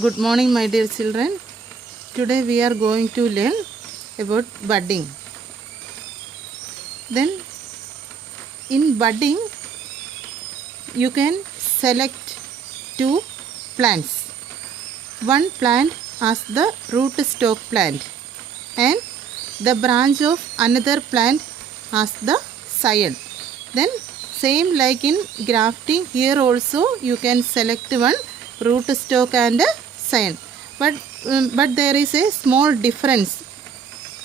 Good morning, my dear children. Today we are going to learn about budding. Then in budding you can select two plants. One plant as the rootstock plant and the branch of another plant as the scion. Then same like in grafting, here also you can select one rootstock and a scion. But there is a small difference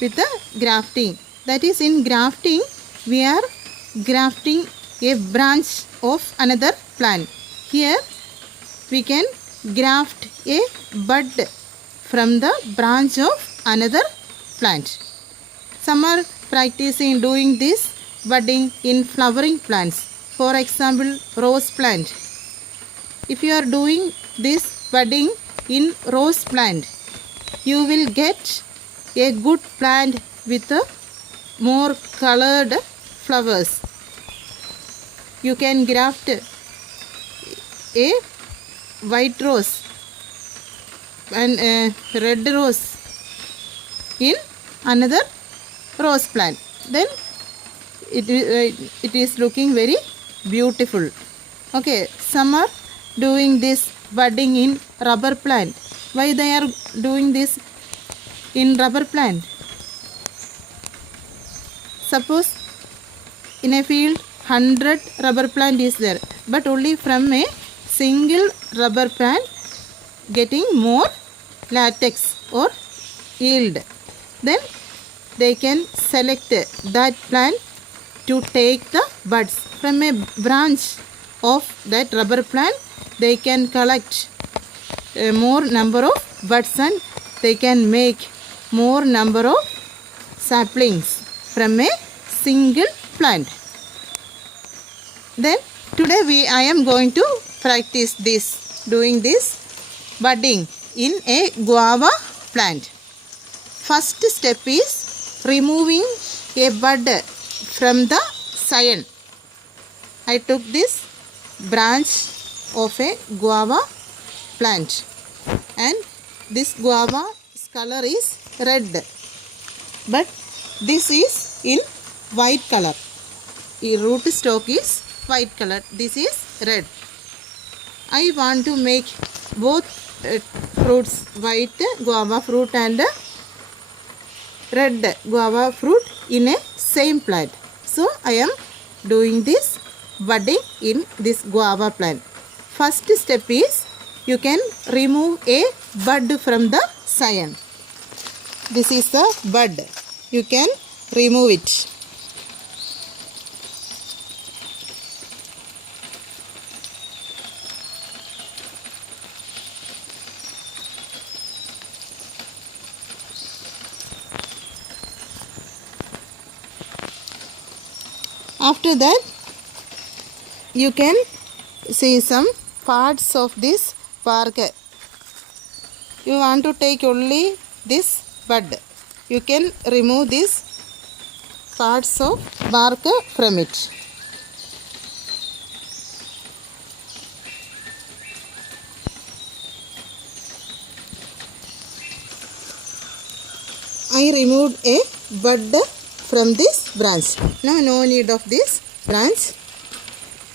with the grafting. That is, in grafting we are grafting a branch of another plant. Here we can graft a bud from the branch of another plant. Some are practicing doing this budding in flowering plants. For example, rose plant. If you are doing this budding in rose plant, you will get a good plant with more colored flowers. You can graft a white rose and a red rose in another rose plant. Then it is looking very beautiful. Okay, some are doing this budding in rubber plant. Why they are doing this in rubber plant? Suppose in a field 100 rubber plant is there, but only from a single rubber plant getting more latex or yield. Then they can select that plant to take the buds from a branch of that rubber plant. They can collect more number of buds and they can make more number of saplings from a single plant. Then today I am going to practice doing this budding in a guava plant. First step is removing a bud from the scion. I took this branch of a guava plant and this guava's color is red, but this is in white color. The rootstock is white color, this is red. I want to make both fruits, white guava fruit and red guava fruit in a same plant. So I am doing this budding in this guava plant. First step is you can remove a bud from the scion. This is the bud. You can remove it. After that, you can see some parts of this bark. You want to take only this bud. You can remove these parts of bark from it. I removed a bud from this branch. Now no need of this branch.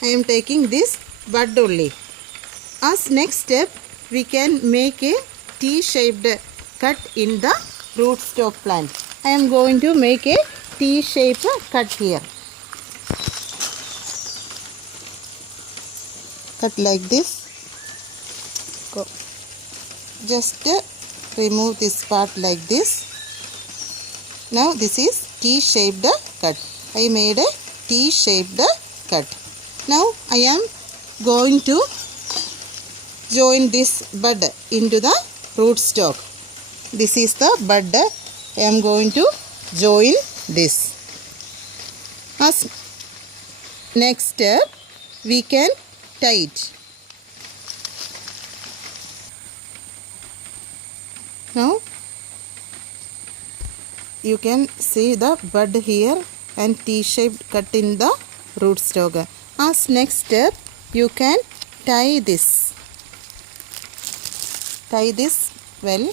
I am taking this bud only. As next step, we can make a T-shaped cut in the rootstock plant. I am going to make a T-shaped cut here. Cut like this. Go. Just remove this part like this. Now this is T-shaped cut. I made a T-shaped cut. Now I am going to join this bud into the rootstock. This is the bud. I am going to join this. As next step, we can tie it. Now you can see the bud here and T-shaped cut in the rootstock. As next step, you can tie this. tie this well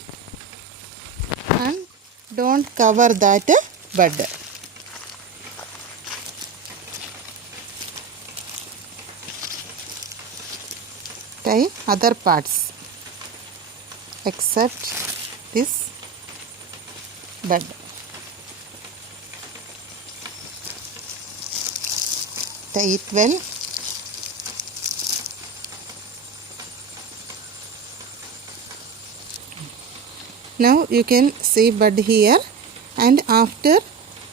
and don't cover that bud. Tie other parts except this bud. Tie it well. Now you can see bud here, and after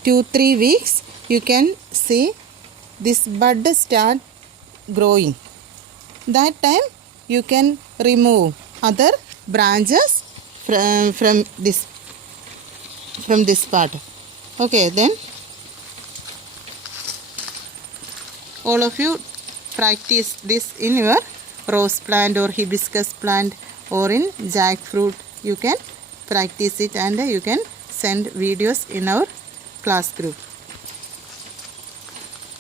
2-3 weeks you can see this bud start growing. That time you can remove other branches from this part. Okay, then all of you practice this in your rose plant or hibiscus plant or in jackfruit. You can practice it and you can send videos in our class group.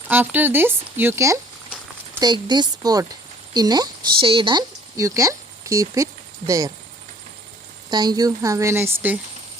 After this you can take this pot in a shade and you can keep it there. Thank you. Have a nice day.